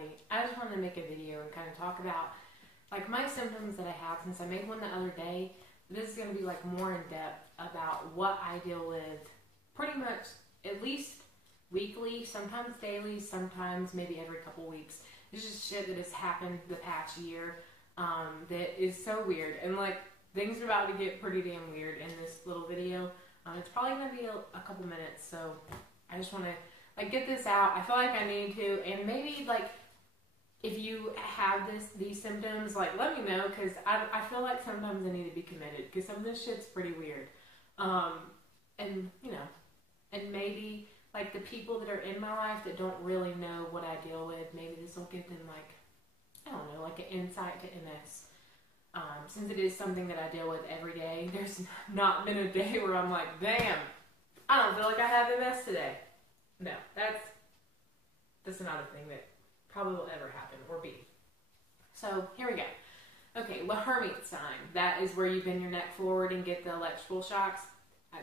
everybody. I just wanted to make a video and kind of talk about like my symptoms that I have since I made one the other day. This is going to be like more in depth about what I deal with pretty much at least weekly, sometimes daily, sometimes maybe every couple weeks. It's just shit that has happened the past year that is so weird. And like things are about to get pretty damn weird in this little video. It's probably going to be a couple minutes, so I just want to like get this out. I feel like I need to, and maybe like if you have these symptoms, like let me know, because I feel like sometimes I need to be committed because some of this shit's pretty weird. And you know, and maybe like the people that are in my life that don't really know what I deal with, maybe this will give them like, I don't know, like an insight to MS. Since it is something that I deal with every day, there's not been a day where I'm like, damn, I don't feel like I have MS today. No, that's not a thing that probably will ever happen or be. So here we go. Okay, Hermite sign. That is where you bend your neck forward and get the electrical shocks.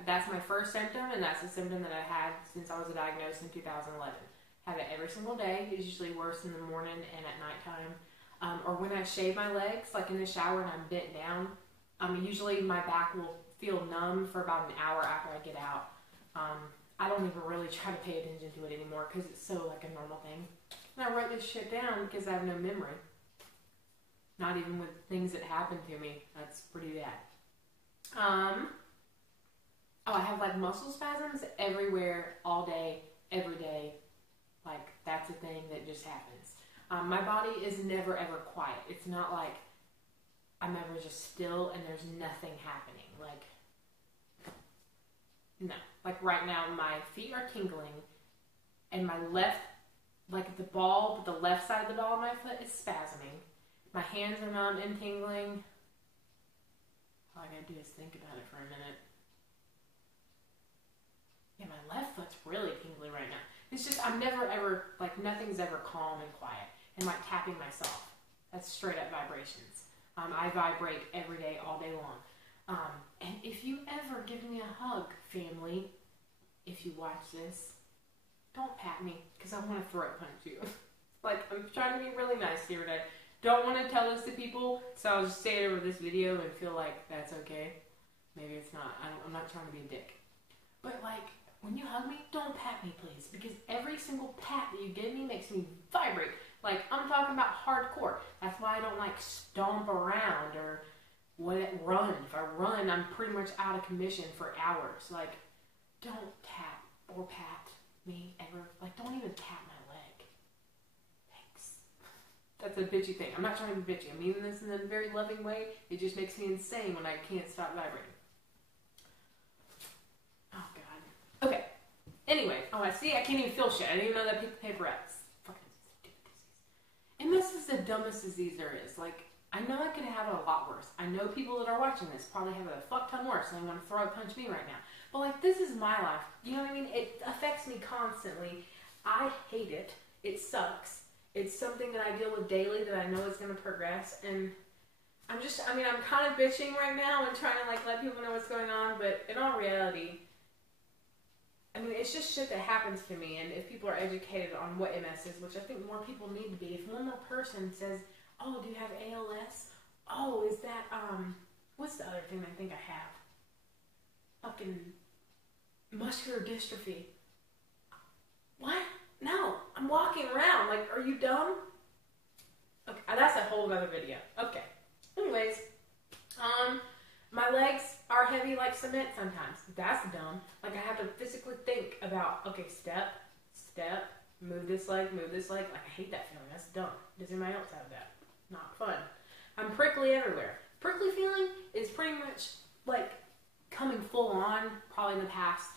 That's my first symptom, and that's a symptom that I had since I was diagnosed in 2011. Have it every single day. It's usually worse in the morning and at nighttime. Or when I shave my legs, like in the shower and I'm bent down, usually my back will feel numb for about an hour after I get out. I don't even really try to pay attention to it anymore because it's so like a normal thing. And I wrote this shit down because I have no memory. Not even with things that happened to me. That's pretty bad. I have like muscle spasms everywhere, all day, every day. Like that's a thing that just happens. My body is never ever quiet. It's not like I'm ever just still and there's nothing happening. Like, no. Like right now, my feet are tingling and my left, like the left side of the ball of my foot is spasming. My hands are numb and tingling. All I gotta do is think about it for a minute. Yeah, my left foot's really tingly right now. It's just, I'm never ever, like nothing's ever calm and quiet. And like tapping myself. That's straight up vibrations. I vibrate every day, all day long. And if you ever give me a hug, family, if you watch this, don't pat me, because I want to throat punch you. Like, I'm trying to be really nice here today. Don't want to tell this to people, so I'll just say it over this video and feel like that's okay. Maybe it's not. I'm not trying to be a dick. But like, when you hug me, don't pat me, please, because every single pat that you give me makes me vibrate. Like, I'm talking about hardcore. That's why I don't like stomp around or run. If I run, I'm pretty much out of commission for hours. Like, don't tap or pat me ever. Like, don't even tap my leg. Thanks. That's a bitchy thing. I'm not trying to be bitchy. I'm meaning this in a very loving way. It just makes me insane when I can't stop vibrating. Oh, God. Okay. Anyway. Oh, I see. I can't even feel shit. I didn't even know that picked the paper up. MS is the dumbest disease there is. Like, I know I could have it a lot worse. I know people that are watching this probably have it a fuck ton worse and they want to throw a punch me right now. But like, this is my life. You know what I mean? It affects me constantly. I hate it. It sucks. It's something that I deal with daily that I know is going to progress. And I'm kind of bitching right now and trying to like let people know what's going on. But in all reality, it's just shit that happens to me, and if people are educated on what MS is, which I think more people need to be, if one more person says, oh, do you have ALS? Oh, is that, what's the other thing I think I have? Fucking muscular dystrophy. What? No, I'm walking around, like, are you dumb? Okay, that's a whole other video. Okay. Anyways, my legs are heavy like cement sometimes. That's dumb. Like, I have to physically think about, okay, step, move this leg. Like, I hate that feeling. That's dumb. Does anybody else have that? Not fun. I'm prickly everywhere. Prickly feeling is pretty much, like, coming full on probably in the past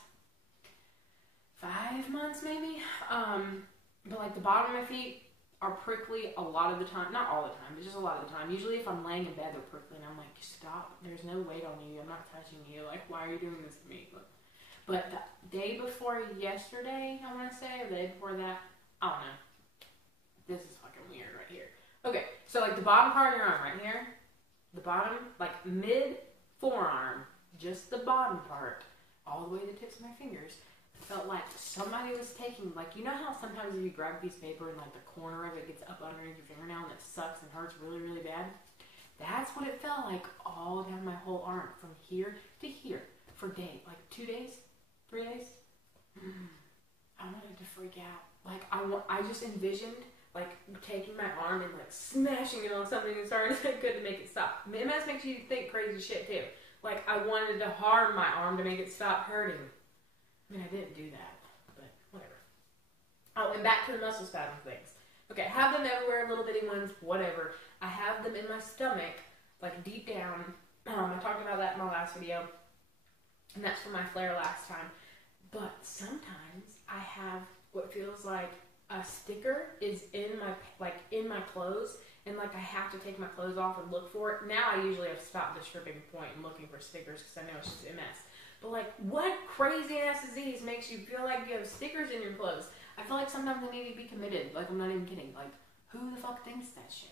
5 months, maybe. But, like, the bottom of my feet are prickly a lot of the time. Not all the time, but just a lot of the time. Usually if I'm laying in bed, they're prickly, and I'm like, stop. There's no weight on you. I'm not touching you. Like, why are you doing this to me? But the day before yesterday, I want to say, or the day before that, I don't know. This is fucking weird right here. Okay, so like the bottom part of your arm right here, the bottom, like mid forearm, just the bottom part, all the way to the tips of my fingers, felt like somebody was taking, like, you know how sometimes if you grab a piece of paper and like the corner of it gets up underneath your fingernail and it sucks and hurts really, really bad? That's what it felt like all down my whole arm, from here to here, for days, like 2 days, 3 days. I wanted to freak out. Like, I just envisioned, like, taking my arm and, like, smashing it on something as hard as I could to make it stop. MS makes you think crazy shit, too. Like, I wanted to harm my arm to make it stop hurting. I mean, I didn't do that, but whatever. Oh, and back to the muscle spasm things. Okay, I have them everywhere, little bitty ones, whatever. I have them in my stomach, like, deep down. I talked about that in my last video, and that's from my flare last time. But sometimes I have what feels like a sticker is in my clothes, and like I have to take my clothes off and look for it. Now I usually have stopped the stripping point and looking for stickers because I know it's just MS. But like, what crazy ass disease makes you feel like you have stickers in your clothes? I feel like sometimes I need to be committed. Like, I'm not even kidding. Like, who the fuck thinks that shit?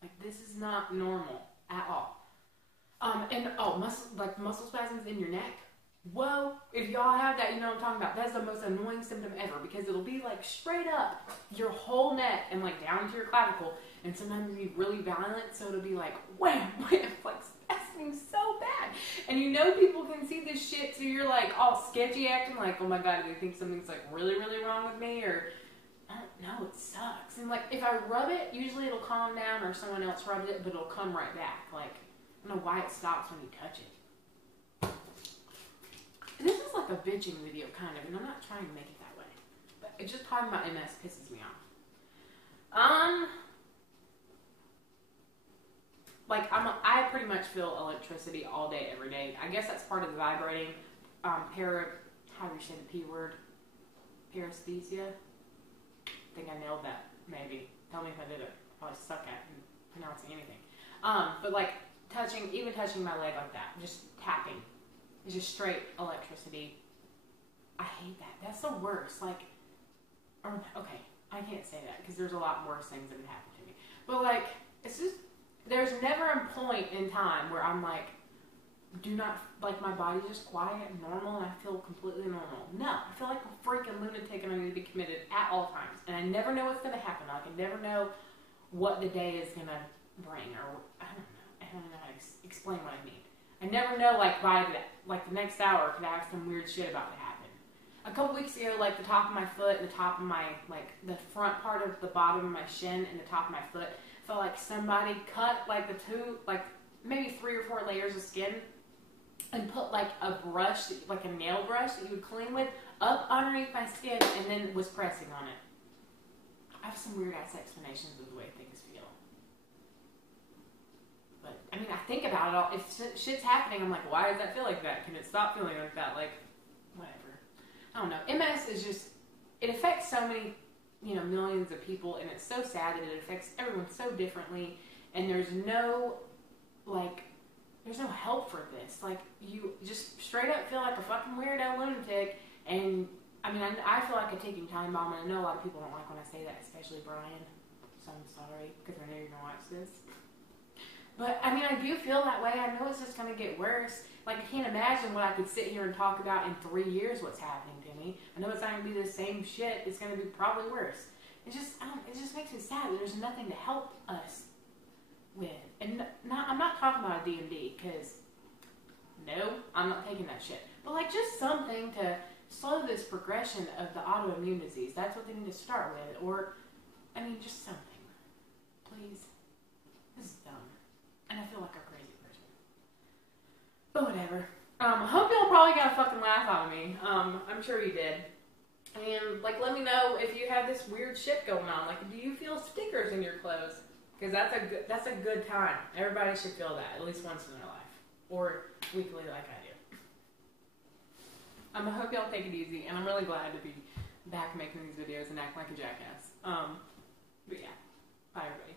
Like, this is not normal at all. Muscle spasms in your neck. Whoa, if y'all have that, you know what I'm talking about. That's the most annoying symptom ever, because it'll be like straight up your whole neck and like down to your clavicle, and sometimes it'll be really violent, so it'll be like wham, wham, like spasming so bad. And you know people can see this shit, so you're like all sketchy acting like, oh my god, do they think something's like really, really wrong with me? Or I don't know, it sucks. And like if I rub it, usually it'll calm down, or someone else rubs it, but it'll come right back. Like, I don't know why it stops when you touch it. This is like a bitching video, kind of, and I'm not trying to make it that way. But it's just talking about MS pisses me off. I pretty much feel electricity all day, every day. I guess that's part of the vibrating. How do you say the P word? Paresthesia? I think I nailed that, maybe. Tell me if I did it. I probably suck at pronouncing anything. But like, even touching my leg like that, just tapping. It's just straight electricity. I hate that. That's the worst. Like, okay, I can't say that because there's a lot worse things that have happened to me. But like, it's just, there's never a point in time where I'm like, my body's just quiet and normal and I feel completely normal. No, I feel like a freaking lunatic and I need to be committed at all times. And I never know what's going to happen. Like, I never know what the day is going to bring, or I don't know how to explain what I mean. I never know, like, by the next hour could I have some weird shit about to happen. A couple weeks ago, like, the top of my foot and the top of my, like, the front part of the bottom of my shin and the top of my foot felt like somebody cut, like, maybe 3 or 4 layers of skin and put, like, a brush, like a nail brush that you would clean with, up underneath my skin and then was pressing on it. I have some weird-ass explanations of the way things feel. But, I mean, I think about it all. If shit's happening, I'm like, why does that feel like that? Can it stop feeling like that? Like, whatever. I don't know. MS is just, it affects so many, millions of people, and it's so sad that it affects everyone so differently, and there's no help for this. Like, you just straight up feel like a fucking weirdo lunatic, and, I mean, I feel like a ticking time bomb, and I know a lot of people don't like when I say that, especially Brian, so I'm sorry, because I know you're going to watch this. But, I mean, I do feel that way. I know it's just going to get worse. Like, I can't imagine what I could sit here and talk about in 3 years what's happening to me. I know it's not going to be the same shit. It's going to be probably worse. It just makes me sad that there's nothing to help us with. And I'm not talking about a DMD, because, no, I'm not taking that shit. But, like, just something to slow this progression of the autoimmune disease. That's what they need to start with. Or, I mean, just something. Please. This is dumb. And I feel like a crazy person. But whatever. I hope y'all probably got a fucking laugh out of me. I'm sure you did. And, like, let me know if you have this weird shit going on. Like, do you feel stickers in your clothes? Because that's a good time. Everybody should feel that at least once in their life. Or weekly like I do. I hope y'all take it easy. And I'm really glad to be back making these videos and acting like a jackass. But yeah. Bye, everybody.